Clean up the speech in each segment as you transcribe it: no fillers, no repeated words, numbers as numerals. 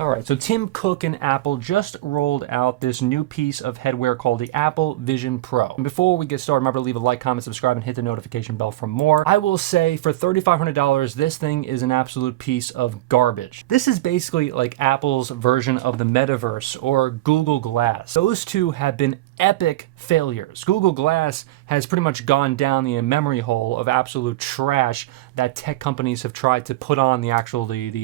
All right, so Tim Cook and Apple just rolled out this new piece of headwear called the Apple Vision Pro. And before we get started, remember to leave a like, comment, subscribe, and hit the notification bell for more. I will say for $3,500, this thing is an absolute piece of garbage. This is basically like Apple's version of the Metaverse or Google Glass. Those two have been epic failures. Google Glass has pretty much gone down the memory hole of absolute trash that tech companies have tried to put on the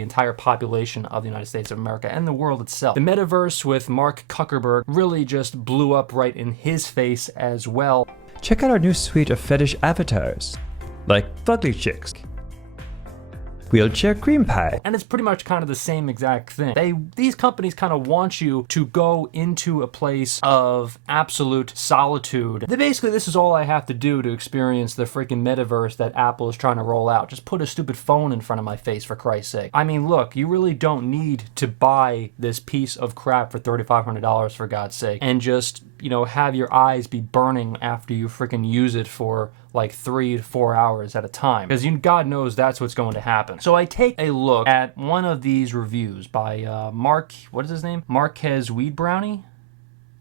entire population of the United States of America and the world itself. The Metaverse with Mark Zuckerberg really just blew up right in his face as well. Check out our new suite of fetish avatars, like fugly chicks, wheelchair cream pie. And it's pretty much kind of the same exact thing. These companies kind of want you to go into a place of absolute solitude. Basically, this is all I have to do to experience the freaking metaverse that Apple is trying to roll out. Just put a stupid phone in front of my face, for Christ's sake. I mean, look, you really don't need to buy this piece of crap for $3,500, for God's sake, and just, you know, have your eyes be burning after you freaking use it for like 3 to 4 hours at a time, because God knows that's what's going to happen. So I take a look at one of these reviews by what is his name? Marquez Brownie?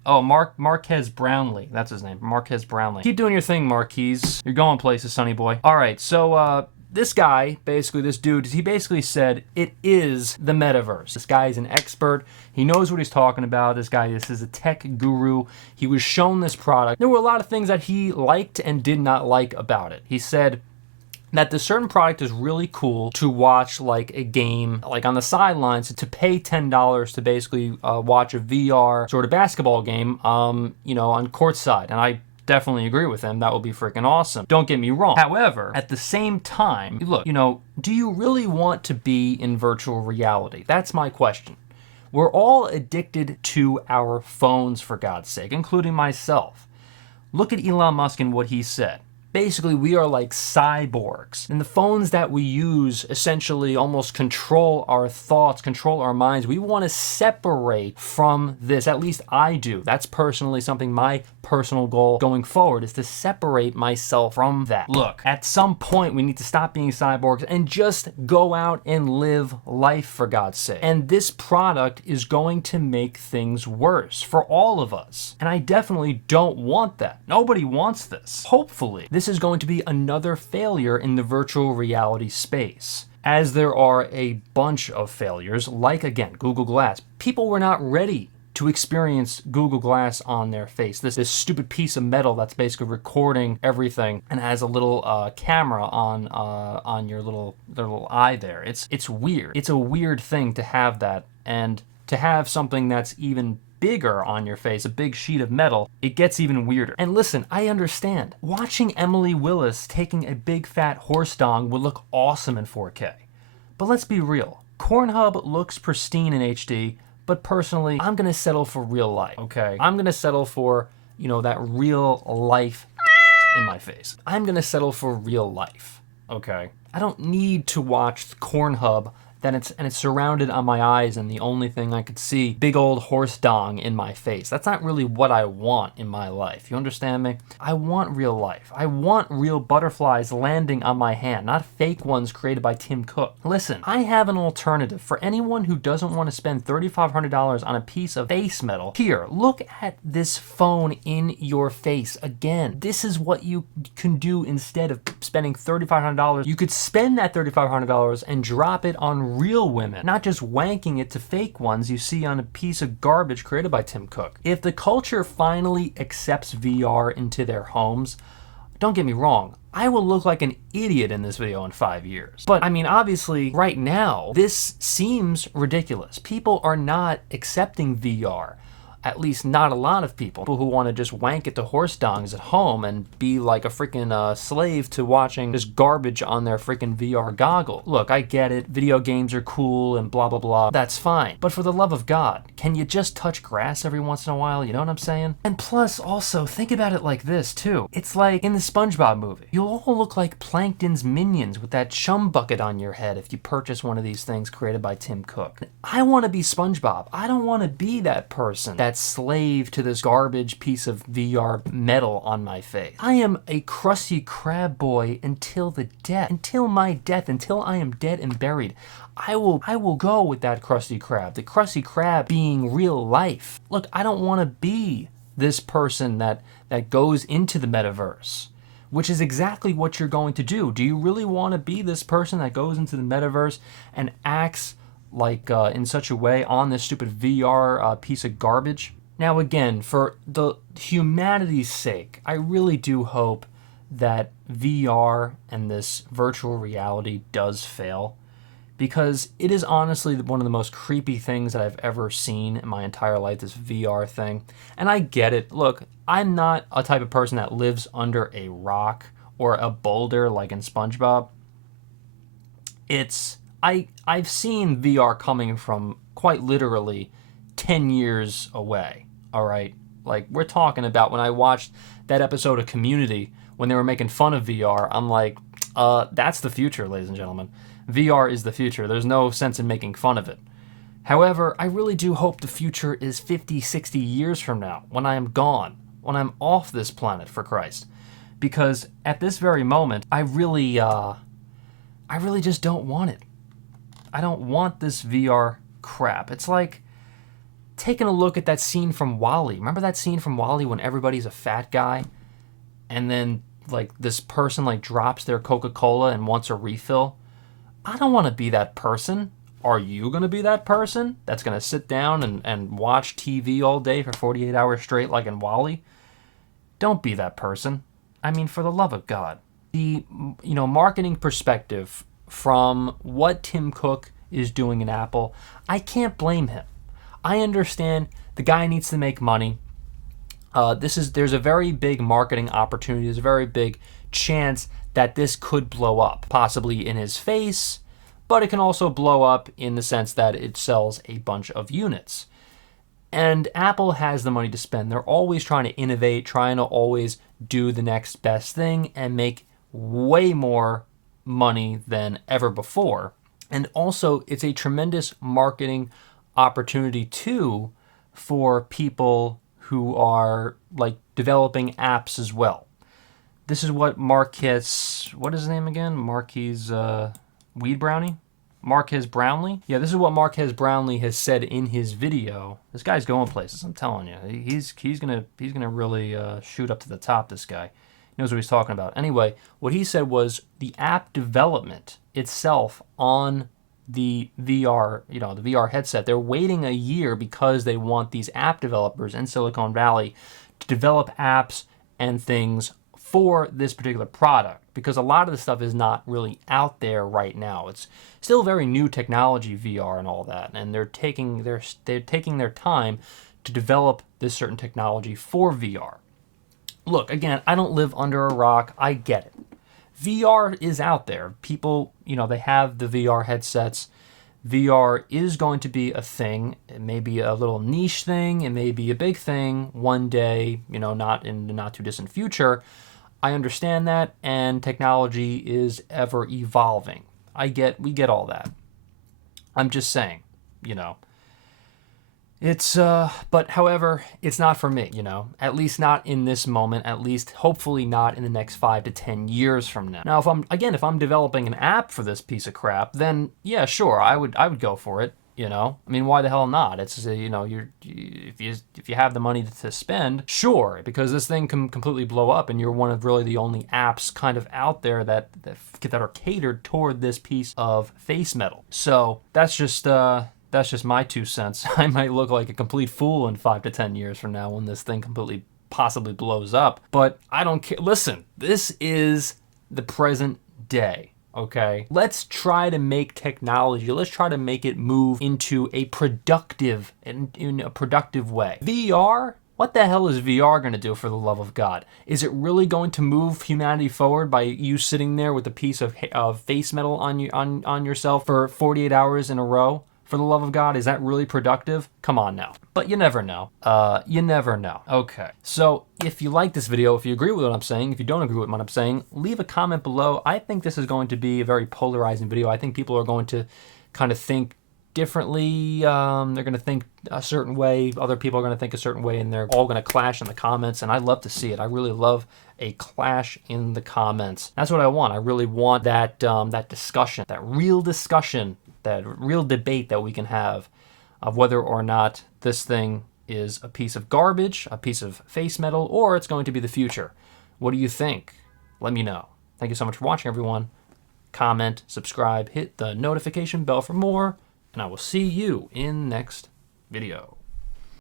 Oh, Marquez Brownie. That's his name. Marquez Brownie. Keep doing your thing, Marquez. You're going places, sonny boy. All right, so this guy, basically, this dude, he basically said it is the metaverse. This guy is an expert. He knows what he's talking about. This is a tech guru. He was shown this product. There were a lot of things that he liked and did not like about it. He said that this certain product is really cool to watch, like a game, like on the sidelines, to pay $10 to basically watch a VR sort of basketball game, you know, on courtside. And I definitely agree with him. That would be freaking awesome. Don't get me wrong. However, at the same time, look, you know, do you really want to be in virtual reality? That's my question. We're all addicted to our phones, for God's sake, including myself. Look at Elon Musk and what he said. Basically, we are like cyborgs. And the phones that we use essentially almost control our thoughts, control our minds. We want to separate from this. At least I do. That's personally something, my personal goal going forward is to separate myself from that. Look, at some point we need to stop being cyborgs and just go out and live life, for God's sake. And this product is going to make things worse for all of us. And I definitely don't want that. Nobody wants this. Hopefully, this is going to be another failure in the virtual reality space, as there are a bunch of failures, like, again, Google Glass. People were not ready to experience Google Glass on their face. This stupid piece of metal that's basically recording everything and has a little camera on your little eye there. It's weird. It's a weird thing to have that, and to have something that's even bigger on your face, a big sheet of metal, it gets even weirder. And listen, I understand. Watching Emily Willis taking a big fat horse dong would look awesome in 4K. But let's be real. Pornhub looks pristine in HD, but personally, I'm gonna settle for real life, okay? I'm gonna settle for, you know, that real life in my face. I'm gonna settle for real life, okay? I don't need to watch Pornhub and it's surrounded on my eyes, and the only thing I could see, big old horse dong in my face. That's not really what I want in my life. You understand me? I want real life. I want real butterflies landing on my hand, not fake ones created by Tim Cook. Listen, I have an alternative for anyone who doesn't want to spend $3,500 on a piece of face metal. Here, look at this phone in your face. Again, this is what you can do instead of spending $3,500. You could spend that $3,500 and drop it on real women, not just wanking it to fake ones you see on a piece of garbage created by Tim Cook. If the culture finally accepts VR into their homes, don't get me wrong, I will look like an idiot in this video in 5 years. But I mean, obviously, right now, this seems ridiculous. People are not accepting VR. At least not a lot of people who want to just wank it to horse dongs at home and be like a freaking slave to watching this garbage on their freaking VR goggle. Look, I get it. Video games are cool and blah, blah, blah. That's fine. But for the love of God, can you just touch grass every once in a while? You know what I'm saying? And plus, also, think about it like this, too. It's like in the SpongeBob movie. You'll all look like Plankton's minions with that chum bucket on your head if you purchase one of these things created by Tim Cook. I want to be SpongeBob. I don't want to be that person that that slave to this garbage piece of VR metal on my face. I am a crusty crab boy until the death, until my death, until I am dead and buried. I will go with that crusty crab. The crusty crab being real life. Look, I don't want to be this person that goes into the metaverse, which is exactly what you're going to do. Do you really want to be this person that goes into the metaverse and acts like in such a way on this stupid VR piece of garbage? Now again, for the humanity's sake, I really do hope that VR and this virtual reality does fail, because it is honestly one of the most creepy things that I've ever seen in my entire life, this VR thing. And I get it. Look, I'm not a type of person that lives under a rock or a boulder like in SpongeBob. I've seen VR coming from quite literally 10 years away, all right? Like, we're talking about when I watched that episode of Community when they were making fun of VR, I'm like, that's the future, ladies and gentlemen. VR is the future. There's no sense in making fun of it. However, I really do hope the future is 50, 60 years from now, when I am gone, when I'm off this planet, for Christ. Because at this very moment, I really just don't want it. I don't want this VR crap. It's like taking a look at that scene from Wally. Remember that scene from Wally when everybody's a fat guy? And then, like, this person, like, drops their Coca-Cola and wants a refill? I don't want to be that person. Are you going to be that person that's going to sit down and watch TV all day for 48 hours straight like in Wally? Don't be that person. I mean, for the love of God. The, marketing perspective from what Tim Cook is doing in Apple, I can't blame him. I understand the guy needs to make money. There's a very big marketing opportunity. There's a very big chance that this could blow up, possibly in his face, but it can also blow up in the sense that it sells a bunch of units. And Apple has the money to spend. They're always trying to innovate, trying to always do the next best thing and make way more money than ever before. And also, it's a tremendous marketing opportunity too for people who are like developing apps as well. This is what Marquez, what is his name again? Marquez Weed Brownie? Marquez Brownie? Yeah, this is what Marquez Brownie has said in his video. This guy's going places, I'm telling you. He's gonna really shoot up to the top, this guy. He knows what he's talking about. Anyway, what he said was the app development itself on the VR, the VR headset, they're waiting a year because they want these app developers in Silicon Valley to develop apps and things for this particular product, because a lot of the stuff is not really out there right now. It's still very new technology, VR and all that, and they're taking their time to develop this certain technology for VR. Look, again, I don't live under a rock. I get it. VR is out there. People, they have the VR headsets. VR is going to be a thing. It may be a little niche thing. It may be a big thing one day, not in the not too distant future. I understand that, and technology is ever evolving. We get all that. I'm just saying, it's, but however, it's not for me, at least not in this moment, at least hopefully not in the next 5 to 10 years from now. Now, if I'm developing an app for this piece of crap, then yeah, sure, I would go for it. I mean, why the hell not? It's if you have the money to spend, sure, because this thing can completely blow up, and you're one of really the only apps kind of out there that are catered toward this piece of face metal. So that's just my 2 cents. I might look like a complete fool in 5 to 10 years from now when this thing completely possibly blows up, but I don't care. Listen, this is the present day. Okay, let's try to make technology, let's try to make it move into a productive, in a productive way. VR? What the hell is VR going to do, for the love of God? Is it really going to move humanity forward by you sitting there with a piece of face metal on yourself for 48 hours in a row? For the love of God, is that really productive? Come on now. But you never know. You never know. Okay. So if you like this video, if you agree with what I'm saying, if you don't agree with what I'm saying, leave a comment below. I think this is going to be a very polarizing video. I think people are going to kind of think differently. They're going to think a certain way. Other people are going to think a certain way, and they're all going to clash in the comments. And I love to see it. I really love a clash in the comments. That's what I want. I really want that discussion, that real debate that we can have of whether or not this thing is a piece of garbage, a piece of face metal, or it's going to be the future. What do you think? Let me know. Thank you so much for watching, everyone. Comment, subscribe, hit the notification bell for more, and I will see you in next video.